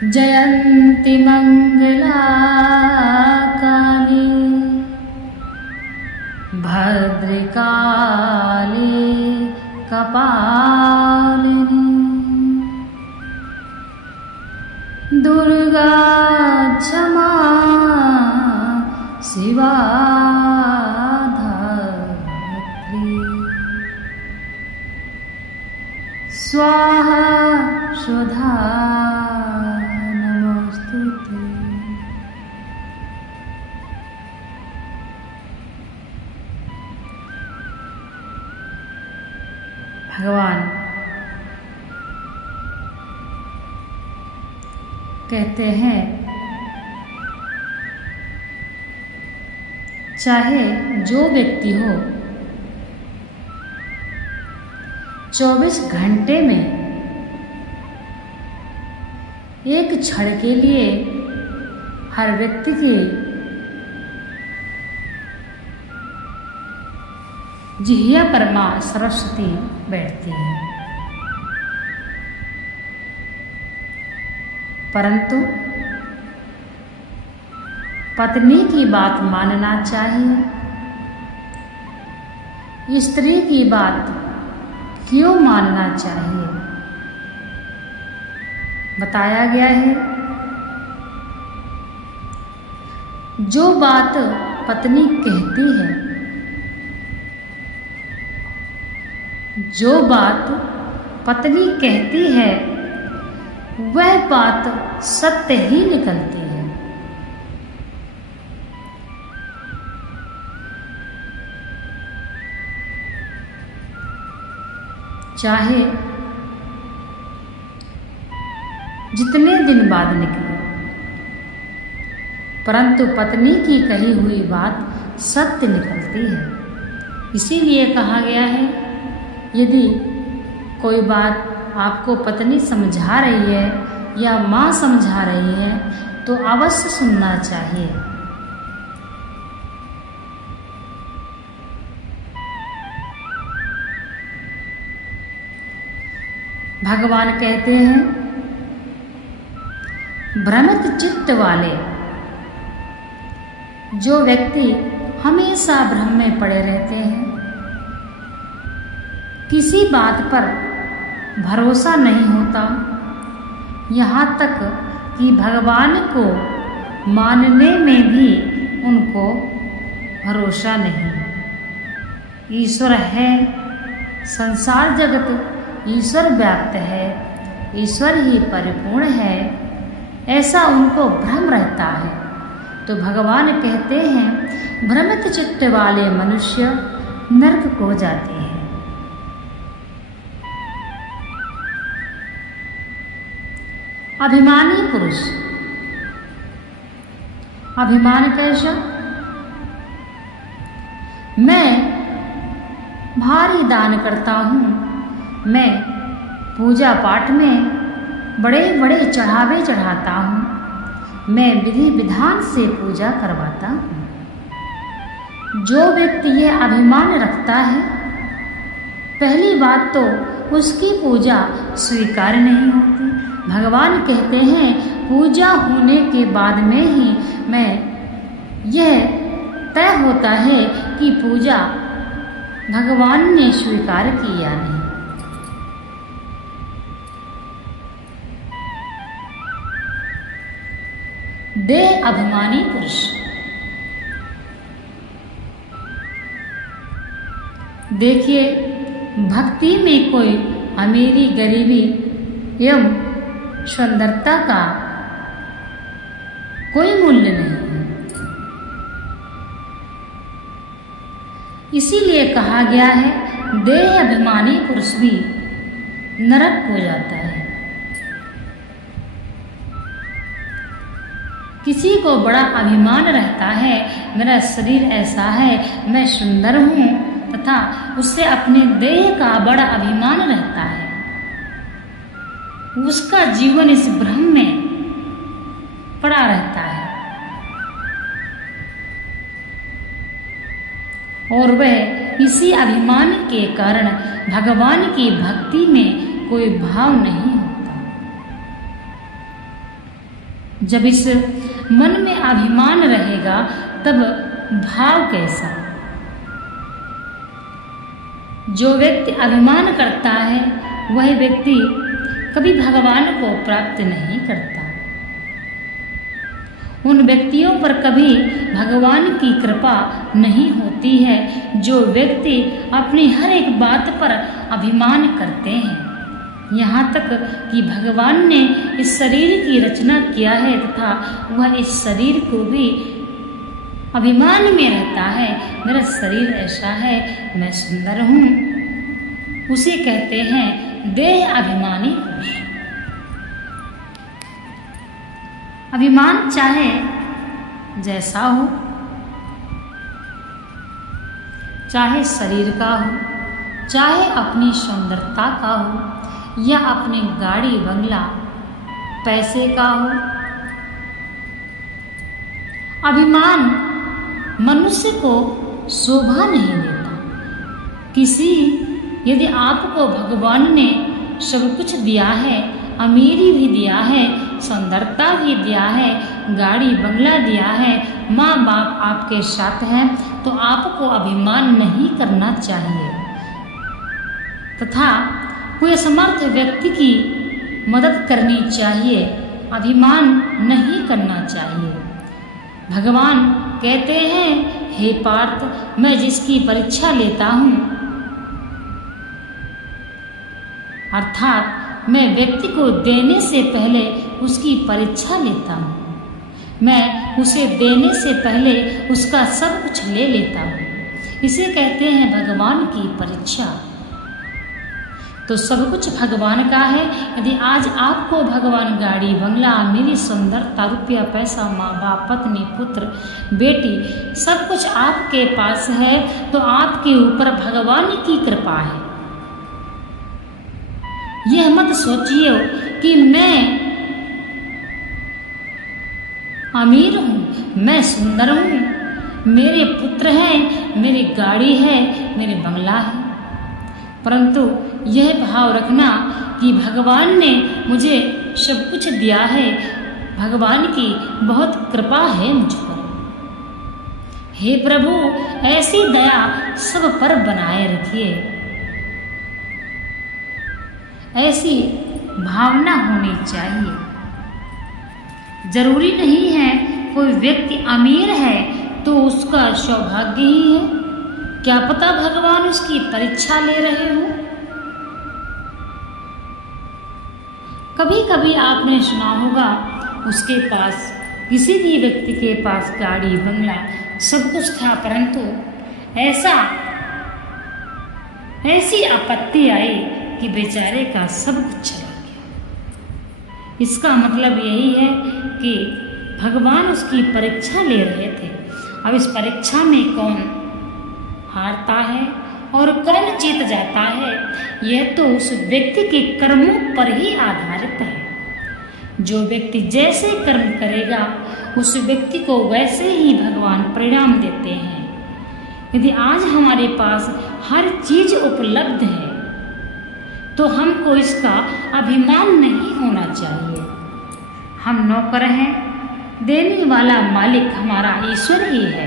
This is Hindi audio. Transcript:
जयन्ति मंगला काली भद्रकाली कपालिनी दुर्गा क्षमा शिवा धात्री स्वाहा स्वधा नमोस्तुते। भगवान कहते हैं चाहे जो व्यक्ति हो 24 घंटे में एक क्षण के लिए हर व्यक्ति की जिह्वा पर मां सरस्वती बैठती है, परंतु पत्नी की बात मानना चाहिए। स्त्री की बात क्यों मानना चाहिए? बताया गया है जो बात पत्नी कहती है, जो बात पत्नी कहती है वह बात सत्य ही निकलती है। चाहे जितने दिन बाद निकले, परंतु पत्नी की कही हुई बात सत्य निकलती है। इसीलिए कहा गया है यदि कोई बात आपको पत्नी समझा रही है या माँ समझा रही है तो अवश्य सुनना चाहिए। भगवान कहते हैं भ्रमित चित्त वाले जो व्यक्ति हमेशा भ्रम में पड़े रहते हैं, किसी बात पर भरोसा नहीं होता, यहाँ तक कि भगवान को मानने में भी उनको भरोसा नहीं। ईश्वर है, संसार जगत ईश्वर व्याप्त है, ईश्वर ही परिपूर्ण है, ऐसा उनको भ्रम रहता है। तो भगवान कहते हैं भ्रमित चित्त वाले मनुष्य नरक को जाते हैं। अभिमानी पुरुष, अभिमान कैसा? मैं भारी दान करता हूँ, मैं पूजा पाठ में बड़े बड़े चढ़ावे चढ़ाता हूँ, मैं विधि विधान से पूजा करवाता हूँ। जो व्यक्ति ये अभिमान रखता है, पहली बात तो उसकी पूजा स्वीकार नहीं होती। भगवान कहते हैं पूजा होने के बाद में ही मैं यह तय होता है कि पूजा भगवान ने स्वीकार की या नहीं। देह अभिमानी पुरुष, देखिए भक्ति में कोई अमीरी गरीबी एवं सुंदरता का कोई मूल्य नहीं है। इसीलिए कहा गया है देह अभिमानी पुरुष भी नरक हो जाता है। किसी को बड़ा अभिमान रहता है, मेरा शरीर ऐसा है, मैं सुंदर हूँ, तथा उससे अपने देह का बड़ा अभिमान रहता है। उसका जीवन इस भ्रम में पड़ा रहता है और वह इसी अभिमान के कारण भगवान की भक्ति में कोई भाव नहीं होता। जब इस मन में अभिमान रहेगा तब भाव कैसा। जो व्यक्ति अभिमान करता है वह व्यक्ति कभी भगवान को प्राप्त नहीं करता। उन व्यक्तियों पर कभी भगवान की कृपा नहीं होती है जो व्यक्ति अपनी हर एक बात पर अभिमान करते हैं। यहाँ तक कि भगवान ने इस शरीर की रचना किया है तथा वह इस शरीर को भी अभिमान में रहता है। मेरा शरीर ऐसा है, मैं सुंदर हूँ, उसे कहते हैं देह अभिमानी पुरुष। अभिमान चाहे जैसा हो, चाहे शरीर का हो, चाहे अपनी सुंदरता का हो या अपने गाड़ी बंगला पैसे का हो, अभिमान मनुष्य को शोभा नहीं देता। यदि आपको भगवान ने सब कुछ दिया है, अमीरी भी दिया है, सुंदरता भी दिया है, गाड़ी बंगला दिया है, माँ बाप आपके साथ हैं, तो आपको अभिमान नहीं करना चाहिए तथा कोई असमर्थ व्यक्ति की मदद करनी चाहिए, अभिमान नहीं करना चाहिए। भगवान कहते हैं, हे पार्थ, मैं जिसकी परीक्षा लेता हूँ, अर्थात मैं व्यक्ति को देने से पहले उसकी परीक्षा लेता हूँ। मैं उसे देने से पहले उसका सब कुछ ले लेता हूँ। इसे कहते हैं भगवान की परीक्षा। तो सब कुछ भगवान का है। यदि आज आपको भगवान गाड़ी बंगला, मेरी सुंदरता, रुपया पैसा, माँ बाप, पत्नी, पुत्र, बेटी, सब कुछ आपके पास है, तो आपके ऊपर भगवान की कृपा है। यह मत सोचिए कि मैं अमीर हूँ, मैं सुंदर हूँ, मेरे पुत्र हैं, मेरी गाड़ी है, मेरे बंगला है, परंतु यह भाव रखना कि भगवान ने मुझे सब कुछ दिया है, भगवान की बहुत कृपा है मुझ पर। हे प्रभु, ऐसी दया सब पर बनाए रखिए। ऐसी भावना होनी चाहिए। जरूरी नहीं है कोई व्यक्ति अमीर है तो उसका सौभाग्य ही है, क्या पता भगवान उसकी परीक्षा ले रहे हो। कभी कभी आपने सुना होगा, उसके पास, किसी भी व्यक्ति के पास गाड़ी बंगला सब कुछ था, परंतु ऐसी आपत्ति आई कि बेचारे का सब कुछ चला गया। इसका मतलब यही है कि भगवान उसकी परीक्षा ले रहे थे। अब इस परीक्षा में कौन हारता है और कौन जीत जाता है, यह तो उस व्यक्ति के कर्मों पर ही आधारित है। जो व्यक्ति जैसे कर्म करेगा उस व्यक्ति को वैसे ही भगवान परिणाम देते हैं। यदि आज हमारे पास हर चीज उपलब्ध है तो हमको इसका अभिमान नहीं होना चाहिए। हम नौकर हैं, देने वाला मालिक हमारा ईश्वर ही है।